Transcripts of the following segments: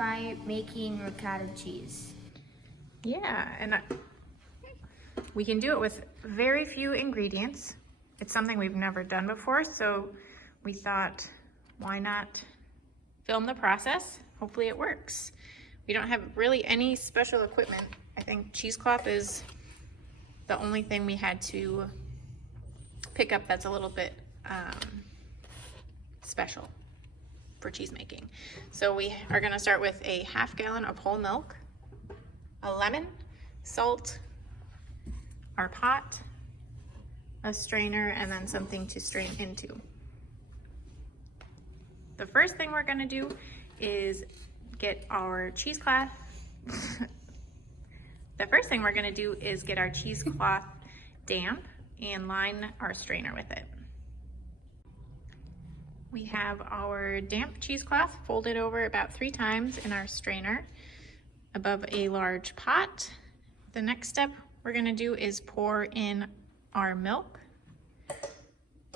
try making ricotta cheese. Yeah, and we can do it with very few ingredients. It's something we've never done before, so we thought, why not film the process? Hopefully it works. We don't have really any special equipment. I think cheesecloth is the only thing we had to pick up that's a little bit special for cheese making. So we are gonna start with a ½ gallon of whole milk, a lemon, salt, our pot, a strainer, and then something to strain into. The first thing we're gonna do is get our cheesecloth. The first thing we're gonna do is get our cheesecloth damp and line our strainer with it. We have our damp cheesecloth folded over about 3 times in our strainer above a large pot. The next step we're gonna do is pour in our milk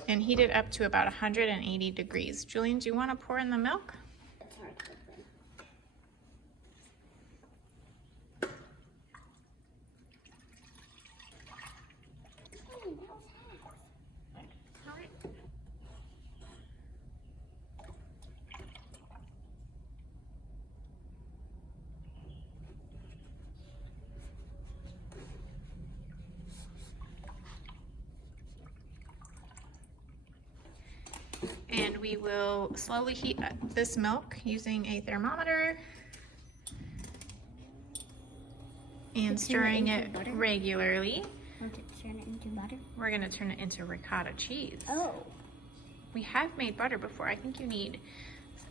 and heat it up to about 180 degrees. Julian, do you wanna pour in the milk? It's hard to open. And we will slowly heat up this milk using a thermometer and stirring it regularly. Want to turn it into butter? We're gonna turn it into ricotta cheese. Oh. We have made butter before. I think you need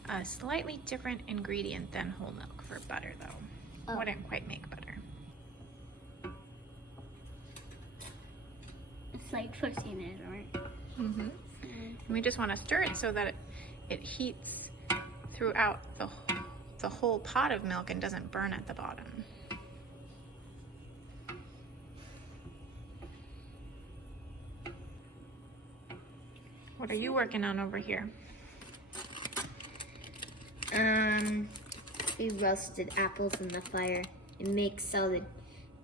a slightly different ingredient than whole milk for butter though. Oh. Wouldn't quite make butter. It's like twisting it, right? Mm-hmm. And we just want to stir it so that it heats throughout the whole pot of milk and doesn't burn at the bottom. What are you working on over here? We roasted apples in the fire. It makes all the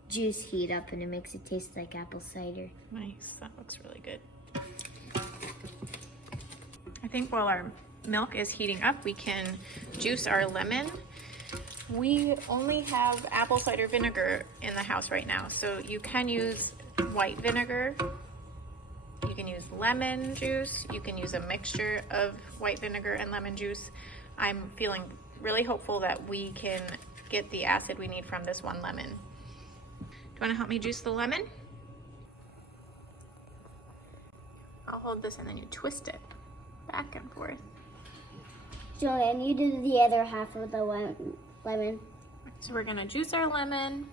juice heat up and it makes it taste like apple cider. Nice, that looks really good. I think while our milk is heating up, we can juice our lemon. We only have apple cider vinegar in the house right now, so you can use white vinegar. You can use lemon juice. You can use a mixture of white vinegar and lemon juice. I'm feeling really hopeful that we can get the acid we need from this one lemon. Do you want to help me juice the lemon? I'll hold this and then you twist it back and forth. Julian, you do the other half of the lemon. So we're gonna juice our lemon.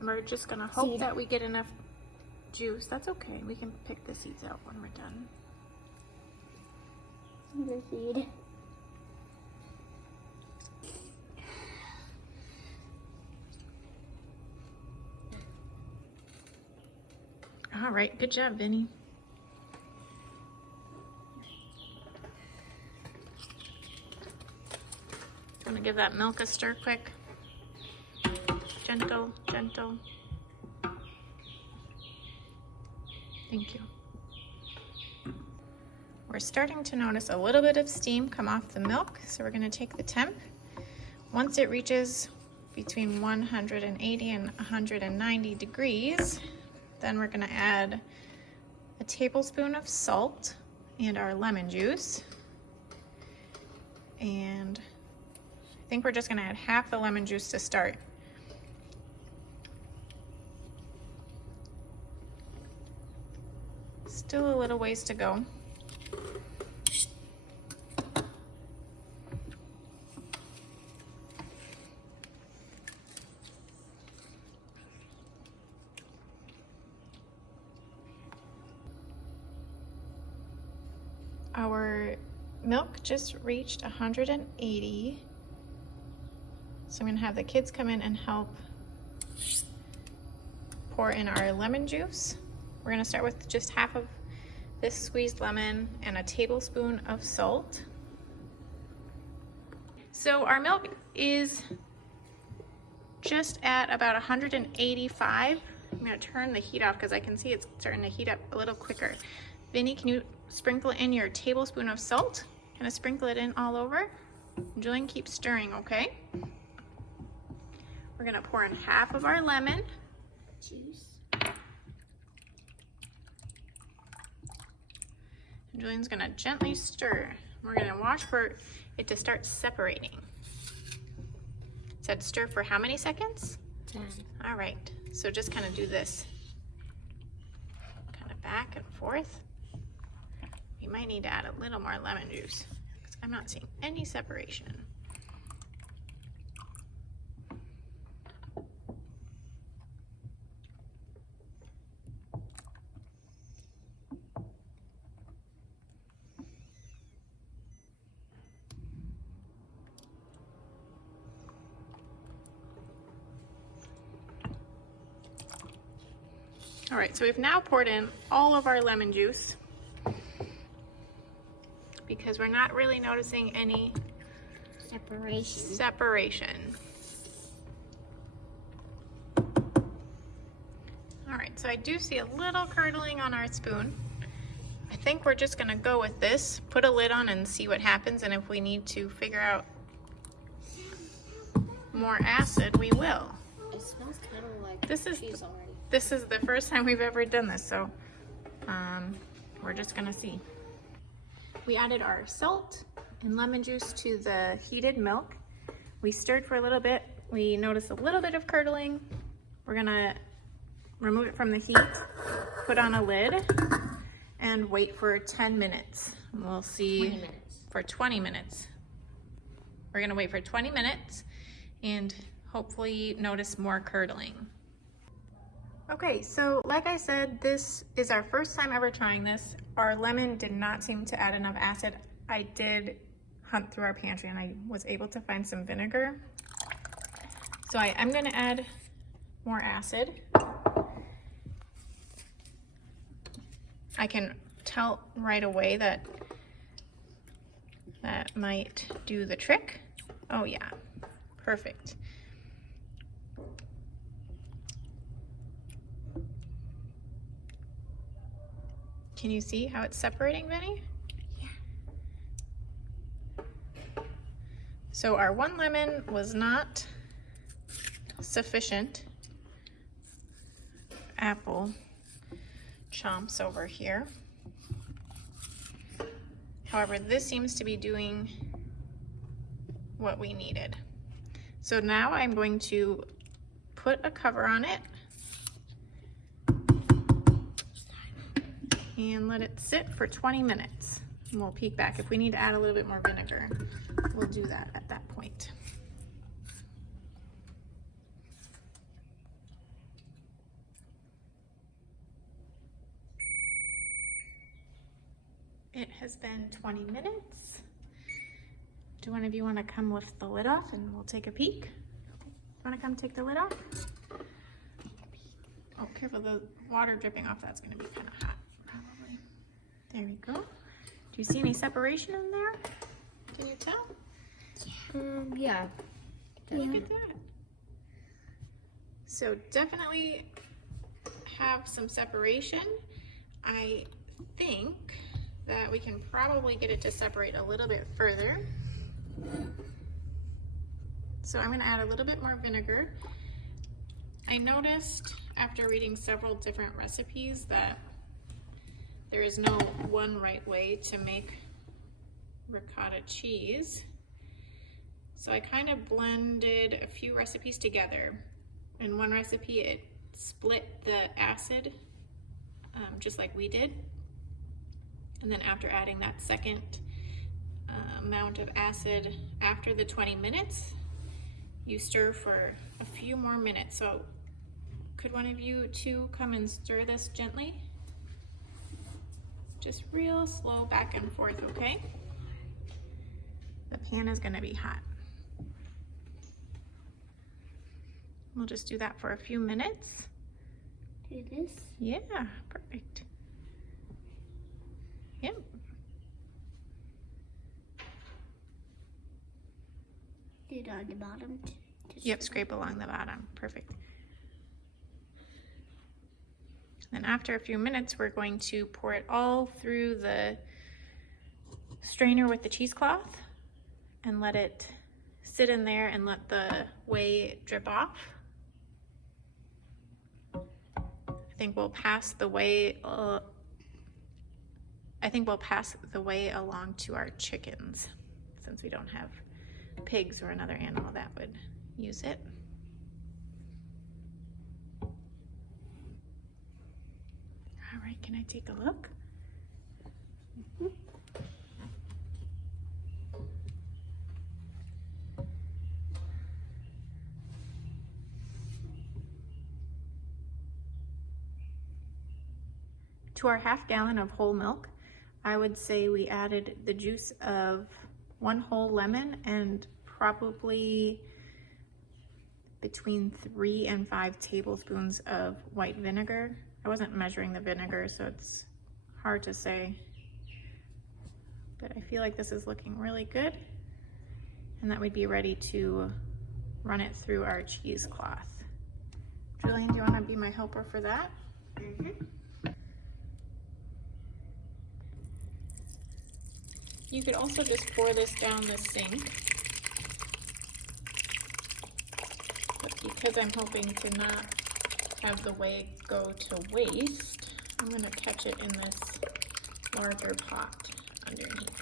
And we're just gonna hope that we get enough juice. That's okay, we can pick the seeds out when we're done. The seed. All right, good job, Vinny. I'm gonna give that milk a stir quick. Gentle, gentle. Thank you. We're starting to notice a little bit of steam come off the milk, so we're gonna take the temp. Once it reaches between 180 and 190 degrees, then we're gonna add a tablespoon of salt and our lemon juice. And I think we're just gonna add half the lemon juice to start. Still a little ways to go. Our milk just reached 180. So I'm gonna have the kids come in and help pour in our lemon juice. We're gonna start with just half of this squeezed lemon and a tablespoon of salt. So our milk is just at about 185. I'm gonna turn the heat off because I can see it's starting to heat up a little quicker. Vinny, can you sprinkle in your tablespoon of salt? Kind of sprinkle it in all over. Julian, keep stirring, okay? We're gonna pour in half of our lemon Juice. and Julian's gonna gently stir. We're gonna watch for it to start separating. It said stir for how many seconds? 10. All right, so just kind of do this. Kind of back and forth. You might need to add a little more lemon juice because I'm not seeing any separation. All right, so we've now poured in all of our lemon juice because we're not really noticing any separation. All right, so I do see a little curdling on our spoon. I think we're just gonna go with this, put a lid on and see what happens, and if we need to figure out more acid, we will. It smells kind of like cheese already. This is the first time we've ever done this, so we're just gonna see. We added our salt and lemon juice to the heated milk. We stirred for a little bit. We noticed a little bit of curdling. We're gonna remove it from the heat, put on a lid, and wait for 10 minutes. We'll see 20 minutes. For 20 minutes. We're gonna wait for 20 minutes and hopefully notice more curdling. Okay, so like I said, this is our first time ever trying this. Our lemon did not seem to add enough acid. I did hunt through our pantry and I was able to find some vinegar. So I'm gonna add more acid. I can tell right away that that might do the trick. Oh yeah, perfect. Can you see how it's separating, Vinny? Yeah. So our one lemon was not sufficient. Apple chomps over here. However, this seems to be doing what we needed. So now I'm going to put a cover on it and let it sit for 20 minutes. And we'll peek back. If we need to add a little bit more vinegar, we'll do that at that point. It has been 20 minutes. Do one of you want to come lift the lid off and we'll take a peek? You want to come take the lid off? Oh, careful, the water dripping off, that's going to be kind of hot, probably. There we go. Do you see any separation in there? Can you tell? Yeah. Look at that. So definitely have some separation. I think that we can probably get it to separate a little bit further. So I'm going to add a little bit more vinegar. I noticed after reading several different recipes that there is no one right way to make ricotta cheese. So I kind of blended a few recipes together. In one recipe, it split the acid just like we did. And then after adding that second amount of acid after the 20 minutes, you stir for a few more minutes. So could one of you two come and stir this gently? Just real slow back and forth, okay? The pan is gonna be hot. We'll just do that for a few minutes. Do this? Yeah, perfect. Yep. on the bottom. Yep, scrape along the bottom. Perfect. Then after a few minutes, we're going to pour it all through the strainer with the cheesecloth and let it sit in there and let the whey drip off. I think we'll pass the whey along to our chickens, since we don't have pigs or another animal that would use it. All right, can I take a look? To our half gallon of whole milk, I would say we added the juice of 1 whole lemon and probably between 3 and 5 tablespoons of white vinegar. I wasn't measuring the vinegar, so it's hard to say, but I feel like this is looking really good and that we'd be ready to run it through our cheesecloth. Julian, do you want to be my helper for that? Mm-hmm. You could also just pour this down the sink, but because I'm hoping to not have the whey go to waste, I'm going to catch it in this larger pot underneath.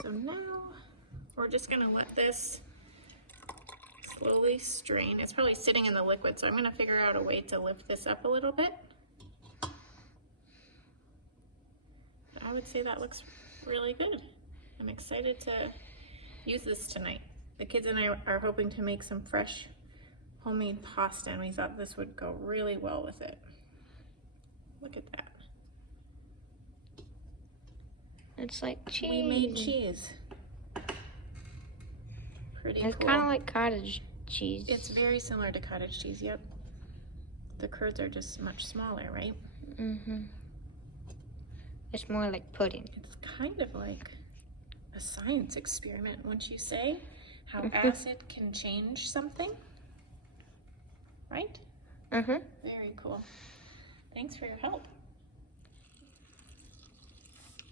So now we're just going to let this slowly strain. It's probably sitting in the liquid, so I'm going to figure out a way to lift this up a little bit. But I would say that looks really good. I'm excited to use this tonight. The kids and I are hoping to make some fresh homemade pasta, and we thought this would go really well with it. Look at that. It's like cheese. We made cheese. Pretty cool. It's kind of like cottage cheese. It's very similar to cottage cheese, yep. The curds are just much smaller, right? Mm-hmm. It's more like pudding. It's kind of like a science experiment, wouldn't you say? How acid can change something, right? Mm-hmm. Very cool. Thanks for your help.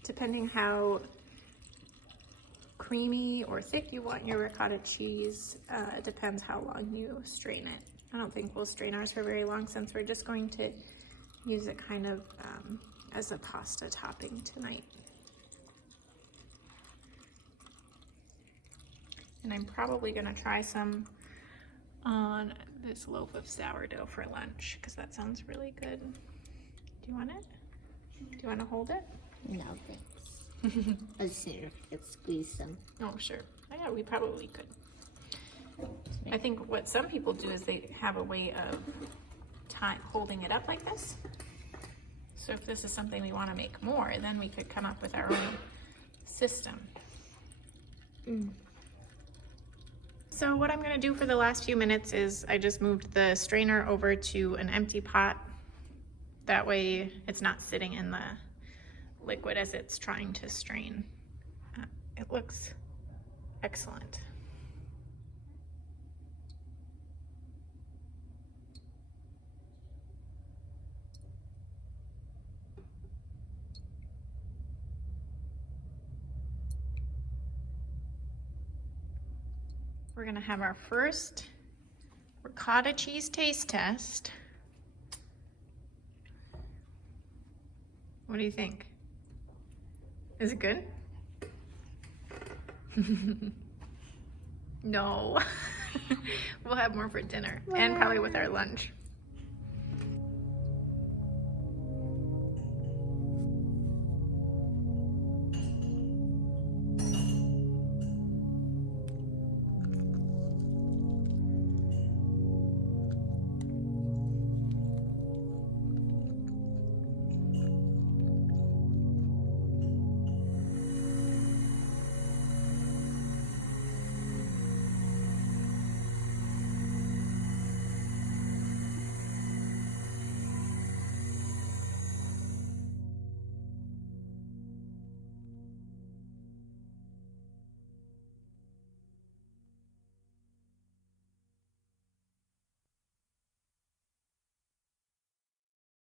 Depending how creamy or thick you want your ricotta cheese, it depends how long you strain it. I don't think we'll strain ours for very long, since we're just going to use it kind of as a pasta topping tonight. And I'm probably gonna try some on this loaf of sourdough for lunch, because that sounds really good. Do you want it? Do you want to hold it? No, thanks. I just need to squeeze some. Oh, sure. Oh, yeah, we probably could. I think what some people do is they have a way of holding it up like this. So if this is something we want to make more, then we could come up with our own system. So what I'm going to do for the last few minutes is I just moved the strainer over to an empty pot. That way it's not sitting in the liquid as it's trying to strain. It looks excellent. We're gonna have our first ricotta cheese taste test. What do you think? Is it good? No. We'll have more for dinner and probably with our lunch.